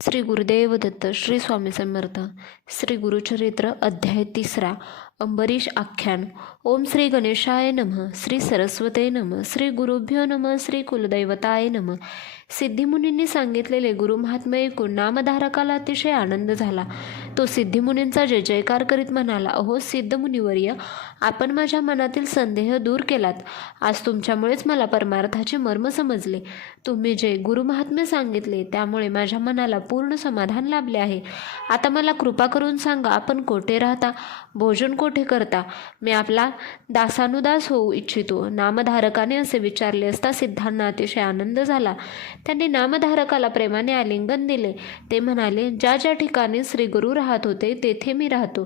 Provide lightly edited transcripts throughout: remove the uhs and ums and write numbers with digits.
श्री गुरुदेव दत्त. श्री स्वामी समर्थ. श्री गुरुचरित्र अध्याय 3. अंबरीश आख्यान. ओम श्री गणेशाय नमः. श्री सरस्वते नमः. श्री गुरुभ्यो नमः. श्री कुलदैवताय नमः. सिद्धिमुनींनी सांगितलेले गुरुमहात्म्य ऐकून नामधारकाला अतिशय आनंद झाला. तो सिद्धिमुनींचा जय जयकार करीत म्हणाला, अहो सिद्धमुनिवर्य, आपण माझ्या मनातील संदेह दूर केलात. आज तुमच्यामुळेच मला परमार्थाचे मर्म समजले. तुम्ही जे गुरुमहात्म्य सांगितले त्यामुळे माझ्या मनाला पूर्ण समाधान लाभले आहे. आता मला कृपा करून सांगा, आपण कोठे राहता, भोजन कोठे करता? मी आपला दासानुदास होऊ इच्छितो. नामधारकाने असे विचारले असता सिद्धांना अतिशय आनंद झाला. त्यांनी नामधारकाला प्रेमाने आलिंगन दिले. ते म्हणाले, ज्या ज्या ठिकाणी श्री गुरु राहत होते तेथे मी राहतो.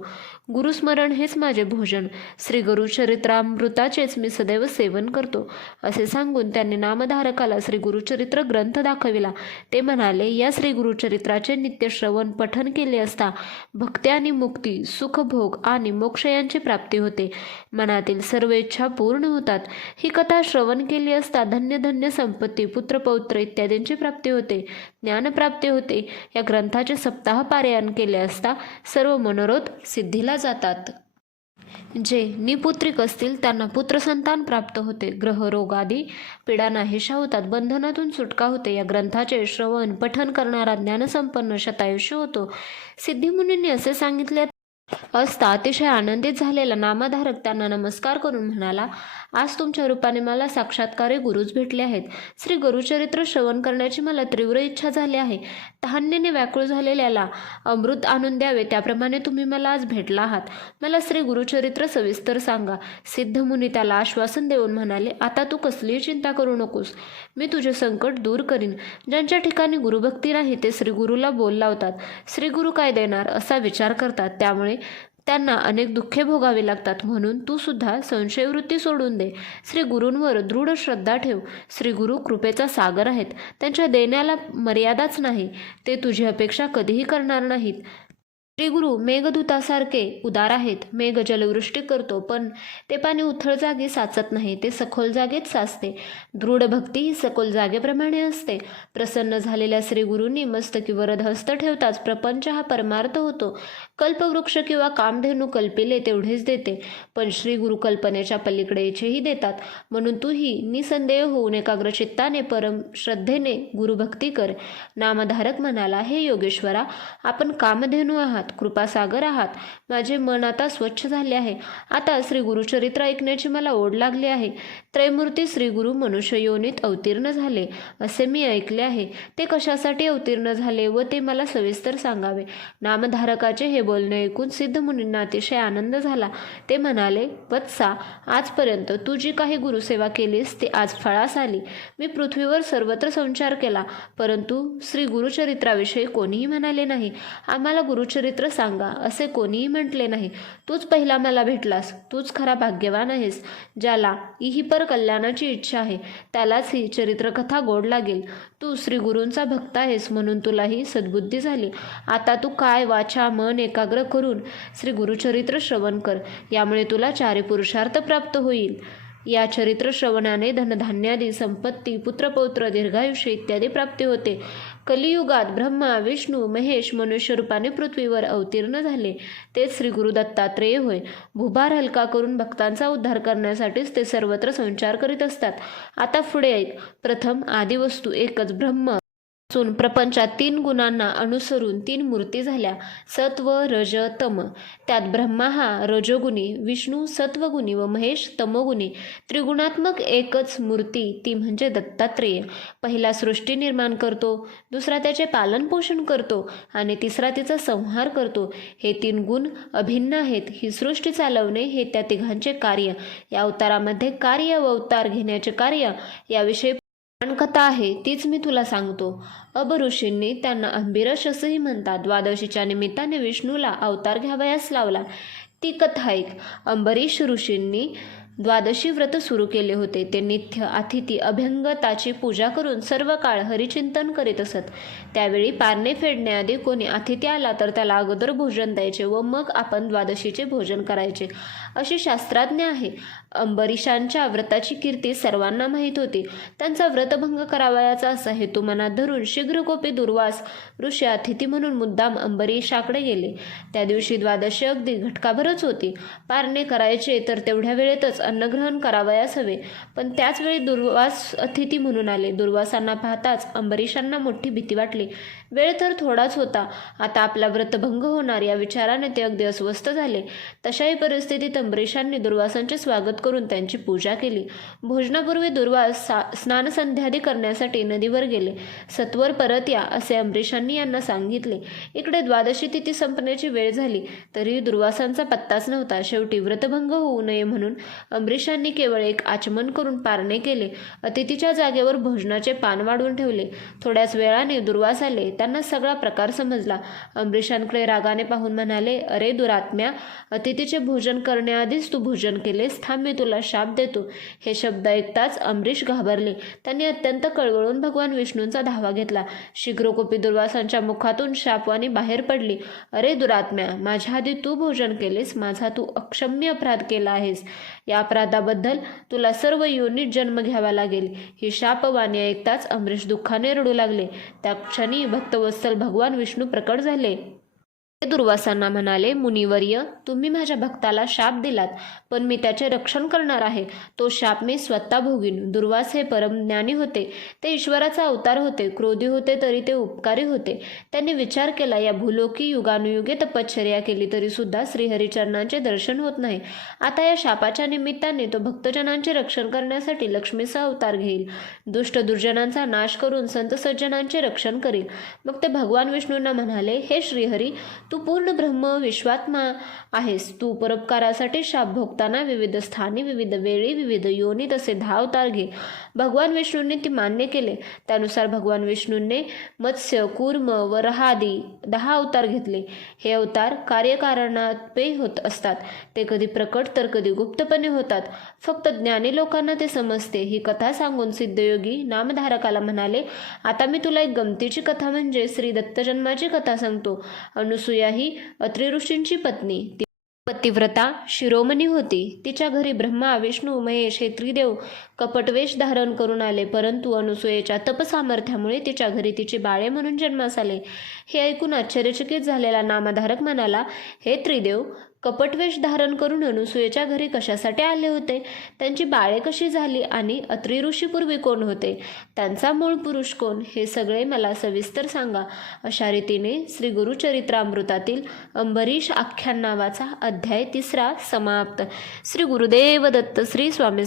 गुरुस्मरण हेच माझे भोजन. श्री गुरुचरित्रामृताचेच मी सदैव सेवन करतो. असे सांगून त्यांनी नामधारकाला श्री गुरुचरित्र ग्रंथ दाखविला. ते म्हणाले, या श्री गुरुचरित्राचे नित्य श्रवण पठन केले असता भक्ती आणि मुक्ती, सुखभोग आणि मोक्ष यांची प्राप्ती होते. मनातील सर्व इच्छा पूर्ण होतात. ही कथा श्रवण केली असता धन्य धन्य संपत्ती, पुत्रपौत्र इत्यादींची प्राप्ती होते, ज्ञानप्राप्ती होते. या ग्रंथाचे सप्ताह पारायण केले असता सर्व मनोरथ सिद्धीला जातात. जे निपुत्रिक असतील त्यांना पुत्रसंतान प्राप्त होते. ग्रह रोगादी पीडा नाहीशा होतात. बंधनातून सुटका होते. या ग्रंथाचे श्रवण पठन करणारा ज्ञानसंपन्न शतायुष्य होतो. सिद्धिमुनींनी असे सांगितले असता अतिशय आनंदित झालेला नामधारक त्यांना नमस्कार करून म्हणाला, आज तुमच्या रूपाने मला साक्षात्कारी गुरुच भेटले आहेत. श्री गुरुचरित्र श्रवण करण्याची मला तीव्र इच्छा झाली आहे. तहान्याने व्याकुळ झालेल्याला अमृत आणून द्यावे त्याप्रमाणे तुम्ही मला आज भेटला आहात. मला श्री गुरुचरित्र सविस्तर सांगा. सिद्धमुनी त्याला आश्वासन देऊन म्हणाले, आता तू कसलीही चिंता करू नकोस. मी तुझे संकट दूर करीन. ज्यांच्या ठिकाणी गुरुभक्ती नाही ते श्री गुरुला बोल लावतात. श्री गुरु काय देणार असा विचार करतात. त्यामुळे त्यांना अनेक दुःखे भोगावी लागतात. म्हणून तू सुद्धा संशयवृत्ती सोडून दे. श्री गुरूंवर दृढ श्रद्धा ठेव. श्री गुरु कृपेचा सागर आहेत. त्यांच्या देण्याला मर्यादाच नाही. ते तुझी अपेक्षा कधीही करणार नाहीत. श्री गुरु मेघदूतासारखे उदार आहेत. मेघ जलवृष्टी करतो, पण ते पाणी उथळ जागी साचत नाही, ते सखोल जागेत साचते. दृढ भक्ती ही सखोल जागेप्रमाणे असते. प्रसन्न झालेल्या श्री गुरूंनी मस्तकीवर हस्त ठेवताच प्रपंच हा परमार्थ होतो. कल्पवृक्ष किंवा कामधेनू कल्पिले तेवढेच देते, पण श्री गुरु कल्पनेच्या पलीकडेचेही देतात. म्हणून तूही निसंदेह होऊन एकाग्र चित्ताने परम श्रद्धेने गुरुभक्ती कर. नामधारक म्हणाला, हे योगेश्वरा, आपण कामधेनू आहात, कृपासागर आहात. माझे मन आता स्वच्छ झाले आहे. आता श्री गुरुचरित्र ऐकण्याची मला ओढ लागली आहे. त्रैमूर्ती श्री गुरु मनुष्य योनीत अवतीर्ण झाले असे मी ऐकले आहे. ते कशासाठी अवतीर्ण झाले व ते मला सविस्तर सांगावे. नामधारकाचे हे बोलणे ऐकून सिद्धमुनींना अतिशय आनंद झाला. ते म्हणाले, वत्सा, आजपर्यंत तू जी काही गुरुसेवा केलीस ती आज फळास आली. मी पृथ्वीवर सर्वत्र संचार केला, परंतु श्री गुरुचरित्राविषयी कोणीही म्हणाले नाही. आम्हाला गुरुचरित्र सांगा असे कोणीही म्हटले नाही. तूच पहिला मला भेटलास. तूच खरा भाग्यवान आहेस. ज्याला इहिपर कल्याणाची इच्छा आहे त्यालाच ही चरित्रकथा गोड लागेल. तू श्री गुरूंचा भक्त आहेस म्हणून तुलाही सद्बुद्धी झाली. आता तू काय वाचा मन एकाग्र करून श्री गुरुचरित्र श्रवण कर. यामुळे तुला चारी पुरुषार्थ प्राप्त होईल. या चरित्र श्रवणाने धनधान्यादी संपत्ती, पुत्रपौत्र, दीर्घायुष्य इत्यादी प्राप्ती होते. कलियुगात ब्रह्मा, विष्णू, महेश मनुष्य रूपाने पृथ्वीवर अवतीर्ण झाले. तेच श्री गुरु दत्तात्रेय होय. भूभार हलका करून भक्तांचा उद्धार करण्यासाठीच ते सर्वत्र संचार करीत असतात. आता पुढे ऐक. प्रथम आदिवस्तू एकच ब्रह्म असून प्रपंचात 3 गुणांना अनुसरून 3 मूर्ती झाल्या, सत्व, रज, तम. त्यात ब्रह्मा हा रजोगुणी, विष्णू सत्वगुणी व महेश तमोगुणी. त्रिगुणात्मक एकच मूर्ती ती म्हणजे दत्तात्रेय. पहिला सृष्टी निर्माण करतो, दुसरा त्याचे पालनपोषण करतो आणि तिसरा तिचा संहार करतो. हे 3 गुण अभिन्न आहेत. ही सृष्टी चालवणे हे त्या तिघांचे कार्य. या अवतारामध्ये कार्य व अवतार घेण्याचे कार्य याविषयी कथा आहे, तीच मी तुला सांगतो. अब ऋषींनी, त्यांना अंबिरश असंही म्हणतात, द्वादशीच्या निमित्ताने विष्णूला अवतार घ्यावयास लावला. ती कथा ऐक. अंबरीश ऋषींनी द्वादशी व्रत सुरू केले होते. ते नित्य अतिथी अभ्यंगताची पूजा करून सर्व काळ हरिचिंतन करीत असत. त्यावेळी पारणे फेडण्याआधी कोणी अतिथी आला तर त्याला अगोदर भोजन द्यायचे व मग आपण द्वादशीचे भोजन करायचे. अशी शास्त्रज्ञ आहे. अंबरीशांच्या व्रताची कीर्ती सर्वांना माहीत होती. त्यांचा व्रतभंग करावयाचा असा हेतू मनात धरून शीघ्रकोपी दुर्वास ऋषी अतिथी म्हणून मुद्दाम अंबरीशाकडे गेले. त्या दिवशी द्वादशी अगदी घटकाभरच होती. पारणे करायचे तर तेवढ्या वेळेतच अन्नग्रहण करावयास हवे, पण त्याच वेळी दुर्वास अतिथी म्हणून आले. दुर्वासांना पाहताच अंबरीशांना मोठी भीती वाटली. वेळ तर थोडाच होता, आता आपला व्रतभंग होणार या विचाराने ते अगदी अस्वस्थ झाले. तशाही परिस्थितीत अंबरीशांनी दुर्वासांचे स्वागत करून त्यांची पूजा केली. भोजनापूर्वी दुर्वास स्नानसंध्यादी करण्यासाठी नदीवर गेले. सत्वर परत या असे अंबरीशांनी यांना सांगितले. इकडे द्वादशी तिथी संपण्याची वेळ झाली तरी दुर्वासांचा पत्ताच नव्हता. शेवटी व्रतभंग होऊ नये म्हणून अंबरीशांनी केवळ एक आचमन करून पारणे केले. अतिथीच्या जागेवर भोजनाचे पान वाढवून ठेवले. थोड्याच वेळाने दुर्वास आले. त्यांना सगळा प्रकार समजला. अंबरीशांकडे रागाने पाहून म्हणाले, अरे दुरात्म्या, अतिथीचे भोजन करण्याआधीच तू भोजन केलेस. थांब, मी तुला शाप देतो. हे शब्द ऐकताच अंबरीश घाबरले. त्यांनी अत्यंत कळवळून भगवान विष्णूंचा धावा घेतला. शीघ्रकोपी दुर्वासांच्या मुखातून शापवाणी बाहेर पडली, अरे दुरात्म्या, माझ्या आधी तू भोजन केलेस. माझा तू अक्षम्य अपराध केला आहेस. या अपराधाबद्दल तुला सर्व योनीत जन्म घ्यावा लागेल. ही शापवाणी ऐकताच अंबरीश दुःखाने रडू लागले. त्या क्षणी भक्तवत्सल भगवान विष्णू प्रकट झाले. ते दुर्वासांना म्हणाले, मुनिवर्य, तुम्ही माझ्या भक्ताला शाप दिलात, पण मी त्याचे रक्षण करणार आहे. तो शाप मी स्वतः भोगीन. दुर्वास हे परमज्ञानी होते. ते ईश्वराचा अवतार होते. क्रोधी होते तरी ते उपकारी होते. त्यांनी विचार केला, या भूलोकी युगानुयुगे तपश्चर्या केली तरी सुद्धा श्रीहरिचरणांचे दर्शन होत नाही. आता या शापाच्या निमित्ताने तो भक्तजनांचे रक्षण करण्यासाठी लक्ष्मीचा अवतार घेईल. दुष्ट दुर्जनांचा नाश करून संत सज्जनांचे रक्षण करील. मग ते भगवान विष्णूंना म्हणाले, हे श्रीहरी, तू पूर्ण ब्रह्म विश्वात्मा आहेस. तू परोपकारासाठी शाप भोगताना विविध स्थानी, विविध वेळी, विविध योनीत असे 10 अवतार घे. भगवान विष्णूंनी ती मान्य केले. त्यानुसार भगवान विष्णूंनी मत्स्य, कूर्म, वराहादी 10 अवतार घेतले. हे अवतार कार्यकारणात्मक होत असतात. ते कधी प्रकट तर कधी गुप्तपणे होतात. फक्त ज्ञानी लोकांना ते समजते. ही कथा सांगून सिद्धयोगी नामधारकाला म्हणाले, आता मी तुला एक गमतीची कथा म्हणजे श्री दत्तजन्माची कथा सांगतो. अनुसूया ही अत्रि ऋषींची पत्नी. ती पतिव्रता शिरोमणी होती. तिच्या घरी ब्रह्मा, विष्णू, महेश हे त्रिदेव कपटवेश धारण करून आले. परंतु अनुसूयेच्या तपसामर्थ्यामुळे तिच्या घरी तिची बाळे म्हणून जन्मास आले. हे ऐकून आश्चर्यचकित झालेला नामधारक म्हणाला, हे त्रिदेव कपटवेश धारण करून अनुसूयेच्या घरी कशासाठी आले होते? त्यांची बाळे कशी झाली आणि अत्रि ऋषी पूर्वी कोण होते? त्यांचा मूळ पुरुष कोण? हे सगळे मला सविस्तर सांगा. अशा रीतीने श्री गुरुचरित्रामृतातील अंबरीश आख्यान नावाचा अध्याय 3 समाप्त. श्री गुरुदेव दत्त. श्री स्वामी